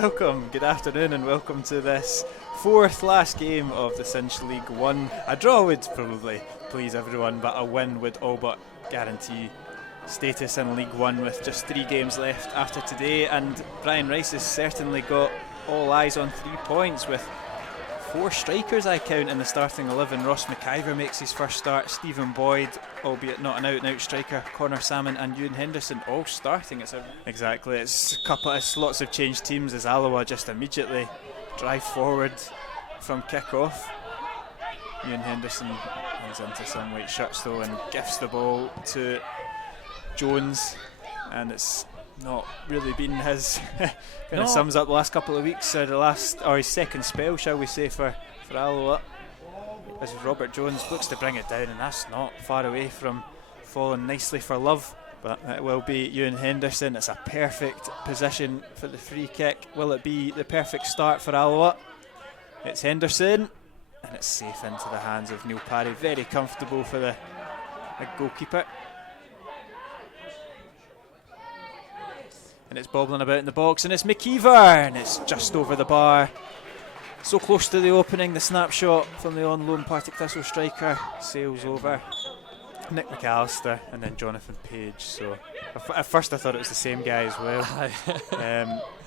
Welcome, good afternoon, and welcome to this fourth last game of the Cinch League 1. A draw would probably please everyone, but a win would all but guarantee status in League 1 with just 3 games left after today. And Brian Rice has certainly got all eyes on 3 points with 4 strikers I count in the starting 11. Ross McIver makes his first start, Stephen Boyd, albeit not an out-and-out striker, Connor Salmon and Ewan Henderson all starting. It's lots of changed teams as Alloa just immediately drive forward from kick-off. Ewan Henderson hands into some white shirts though and gifts the ball to Jones, and it's not really been his kind of sums up the last couple of weeks, or his second spell, shall we say, for Alloa, as Robert Jones looks to bring it down, and that's not far away from falling nicely for love, but it will be Ewan Henderson. It's a perfect position for the free kick. Will it be the perfect start for Alloa? It's Henderson, and it's safe into the hands of Neil Parry. Very comfortable for the goalkeeper. And it's bobbling about in the box, and it's McIver, and it's just over the bar. So close to the opening, the snapshot from the on-loan Partick Thistle striker sails over. Nick McAllister and then Jonathan Page. So at first I thought it was the same guy as well.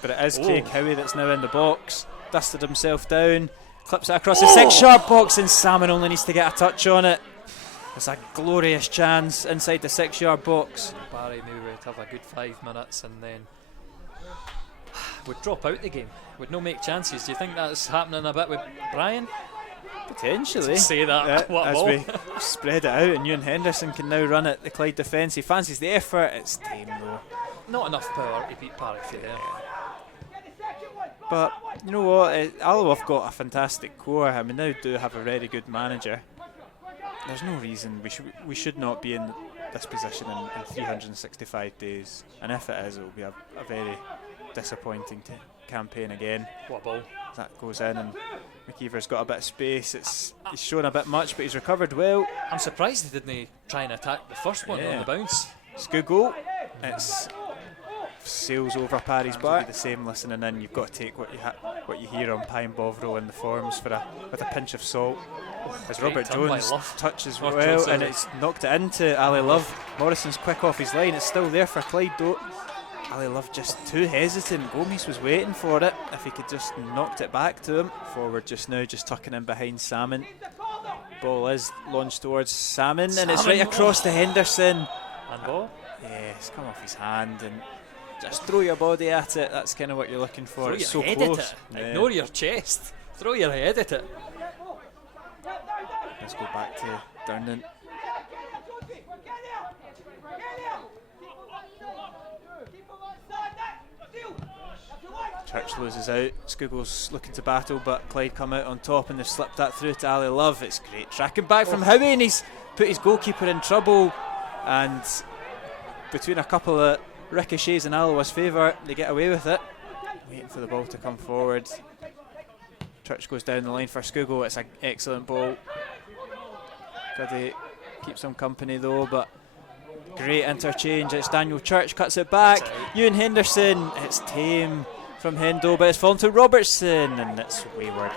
But it is Craig Howie that's now in the box. Dusted himself down, clips it across the 6-yard box, and Salmon only needs to get a touch on it. It's a glorious chance inside the 6-yard box. Barry maybe would have a good 5 minutes and then would drop out the game, would no make chances. Do you think that's happening a bit with Brian? Potentially. Say that. As we spread it out, and Ewan Henderson can now run at the Clyde defence. He fancies the effort. It's tame though. Not enough power to beat Barry for there. But you know what? Alloa have got a fantastic core. I mean, now do have a very good manager. There's no reason we should not be in this position in 365 days, and if it is, it will be a very disappointing campaign again. What a ball. That goes in, and McIver's got a bit of space. He's shown a bit much, but he's recovered well. I'm surprised he didn't try and attack the first one on the bounce. It's good goal. It's sails over Parry's bar. The same listening in, you've got to take what you hear on Pine Bovril in the forums with a pinch of salt. As Robert Jones touches well, and it's knocked it into Ali Love. Morrison's quick off his line. It's still there for Clyde though. Ali Love just too hesitant. Gomes was waiting for it. If he could just knocked it back to him. Forward just now, just tucking in behind Salmon. Ball is launched towards Salmon, and it's right across to Henderson. Handball? Yeah, it's come off his hand, and just throw your body at it. That's kind of what you're looking for. Throw it's your so head close. at it. Ignore your chest. Throw your head at it. Let's go back to Durnan. Church loses out. Scoogle's looking to battle, but Clyde come out on top, and they've slipped that through to Ali Love. It's great tracking back from Howie, and he's put his goalkeeper in trouble. And between a couple of ricochets in Alloa's favour, they get away with it. Waiting for the ball to come forward. Church goes down the line for Scoogle. It's an excellent ball. Goody keeps him company though, but great interchange. It's Daniel Church, cuts it back. Ewan Henderson, it's tame from Hendo, but it's fallen to Robertson, and it's wayward.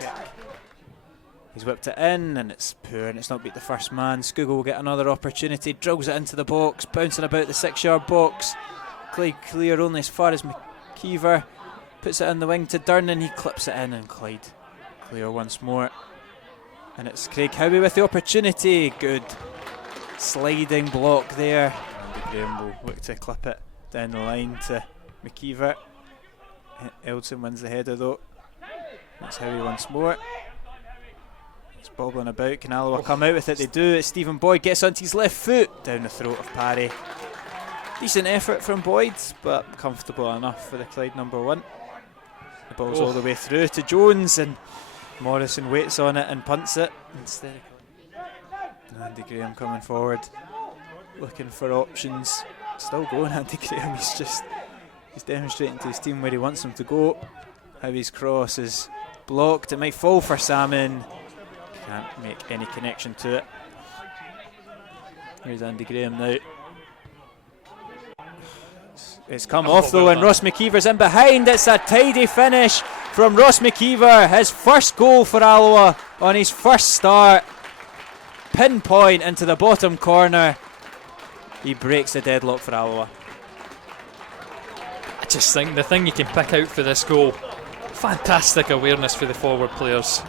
He's whipped it in, and it's poor, and it's not beat the first man. Scoogle will get another opportunity, drills it into the box, bouncing about the 6-yard box. Clyde clear only as far as McIver, puts it in the wing to Durnan, he clips it in, and Clyde clear once more. And it's Craig Howie with the opportunity. Good sliding block there. Andy Graham will look to clip it down the line to McIver. Eldson wins the header though. That's Howie once more. It's bobbling about. Can Alloa come out with it? They do. It's Stephen Boyd gets onto his left foot down the throat of Parry. Decent effort from Boyd, but comfortable enough for the Clyde number 1. The ball's all the way through to Jones, and Morrison waits on it and punts it instead. Andy Graham coming forward, looking for options. Still going, Andy Graham. He's demonstrating to his team where he wants them to go. Howie's cross is blocked. It might fall for Salmon. Can't make any connection to it. Here's Andy Graham now. It's It's come off though, and Ross McKeever's in behind. It's a tidy finish from Ross McKeever. His first goal for Alloa on his first start. Pinpoint into the bottom corner. He breaks the deadlock for Alloa. I just think the thing you can pick out for this goal, fantastic awareness for the forward players.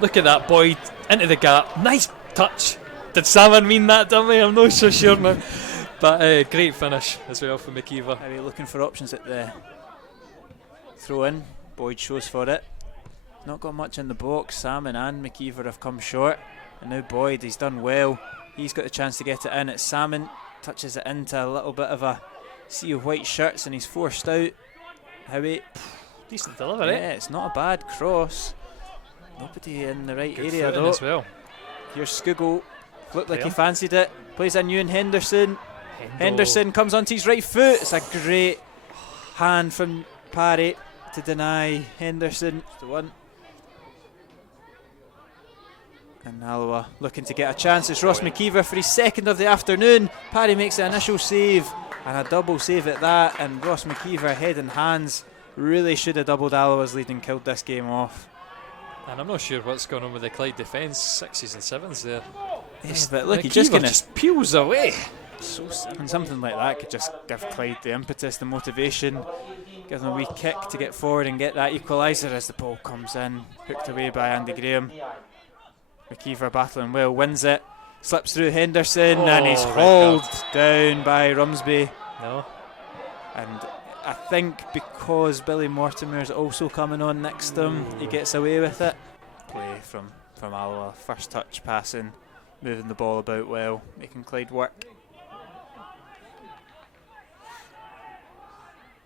Look at that, Boyd into the gap. Nice touch. Did Salmon mean that, didn't we? I'm not so sure now. But great finish as well for McKeever. Are we looking for options at the throw in? Boyd shows for it. Not got much in the box. Salmon and McKeever have come short. And now Boyd, he's done well. He's got the chance to get it in. It's Salmon, touches it into a little bit of a sea of white shirts, and he's forced out. Howie. Decent delivery. Yeah, it's not a bad cross. Nobody in the right Good area footing though. as well. Here's Skugel. Looked like he fancied it. Plays a new in Henderson. Henderson comes onto his right foot. It's a great hand from Parry to deny Henderson. The one. And Alloa looking to get a chance. It's Ross McKeever for his second of the afternoon. Parry makes the initial save, and a double save at that. And Ross McKeever, head and hands, really should have doubled Alloa's lead and killed this game off. And I'm not sure what's going on with the Clyde defence. 6s and 7s there. Yes, but look, he McKeever just peels away. and something like that could just give Clyde the impetus, the motivation, give them a wee kick to get forward and get that equaliser as the ball comes in, hooked away by Andy Graham. McKeever battling well, wins it, slips through Henderson, and he's hauled down by Rumsby. No. And I think because Billy Mortimer's also coming on next to him, he gets away with it. Play from Alloa, first touch passing, moving the ball about well, making Clyde work.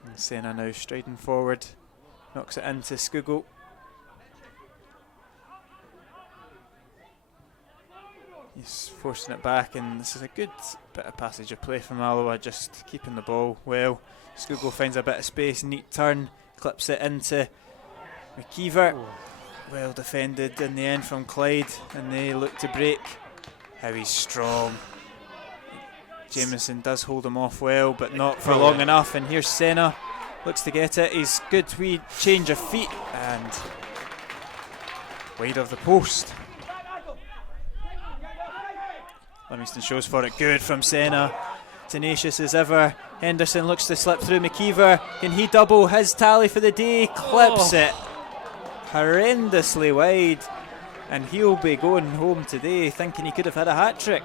And Senna now striding forward, knocks it into Skugel. He's forcing it back, and this is a good bit of passage of play from Alloa, just keeping the ball well. Skugel finds a bit of space, neat turn, clips it into McKeever. Well defended in the end from Clyde, and they look to break. How he's strong. Jameson does hold him off well, but not for long enough. And here's Senna, looks to get it. He's good wee change of feet, and wide of the post. Livingston shows for it, good from Senna. Tenacious as ever. Henderson looks to slip through McKeever. Can he double his tally for the day? Clips it horrendously wide, and he'll be going home today thinking he could have had a hat-trick.